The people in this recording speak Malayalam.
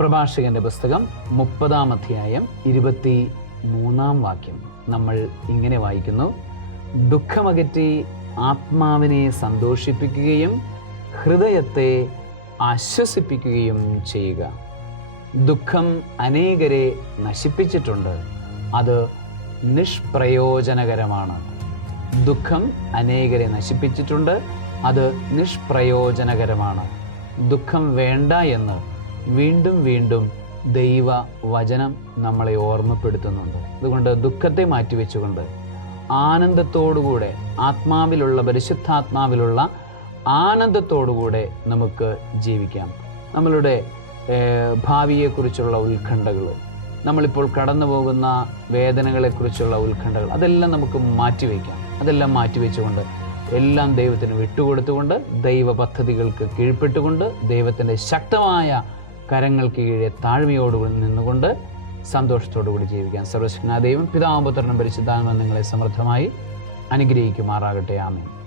പ്രഭാഷകന്റെ പുസ്തകം മുപ്പതാം അധ്യായം ഇരുപത്തി മൂന്നാം വാക്യം. നമ്മൾ ഇങ്ങനെ വായിക്കുന്നു. ദുഃഖമകറ്റി ആത്മാവിനെ സന്തോഷിപ്പിക്കുകയും ഹൃദയത്തെ ആശ്വസിപ്പിക്കുകയും ചെയ്യുക. ദുഃഖം അനേകരെ നശിപ്പിച്ചിട്ടുണ്ട്. അത് നിഷ്പ്രയോജനകരമാണ്. ദുഃഖം അനേകരെ നശിപ്പിച്ചിട്ടുണ്ട്. അത് നിഷ്പ്രയോജനകരമാണ്. ദുഃഖം വേണ്ട എന്ന് വീണ്ടും വീണ്ടും ദൈവ വചനം നമ്മളെ ഓർമ്മപ്പെടുത്തുന്നുണ്ട്. അതുകൊണ്ട് ദുഃഖത്തെ മാറ്റിവെച്ചുകൊണ്ട് ആനന്ദത്തോടുകൂടെ ആത്മാവിലുള്ള പരിശുദ്ധാത്മാവിലുള്ള ആനന്ദത്തോടുകൂടെ നമുക്ക് ജീവിക്കാം. നമ്മളുടെ ഭാവിയെക്കുറിച്ചുള്ള ഉത്കണ്ഠകൾ നമ്മളിപ്പോൾ കടന്നു പോകുന്ന വേദനകളെക്കുറിച്ചുള്ള ഉത്കണ്ഠകൾ അതെല്ലാം നമുക്ക് മാറ്റിവെക്കാം. അതെല്ലാം മാറ്റിവെച്ചുകൊണ്ട് എല്ലാം ദൈവത്തിന് വിട്ടുകൊടുത്തുകൊണ്ട് ദൈവ പദ്ധതികൾക്ക് കീഴ്പ്പെട്ടുകൊണ്ട് ദൈവത്തിന്റെ ശക്തമായ കരങ്ങൾക്ക് കീഴെ താഴ്മയോടുകൂടി നിന്നുകൊണ്ട് സന്തോഷത്തോടു കൂടി ജീവിക്കാൻ സർവശക്തനായ ദൈവം പിതാമ്പുത്രനും പരിശുദ്ധാത്മ നിങ്ങളെ സമൃദ്ധമായി അനുഗ്രഹിക്കുമാറാകട്ടെ. ആമേൻ.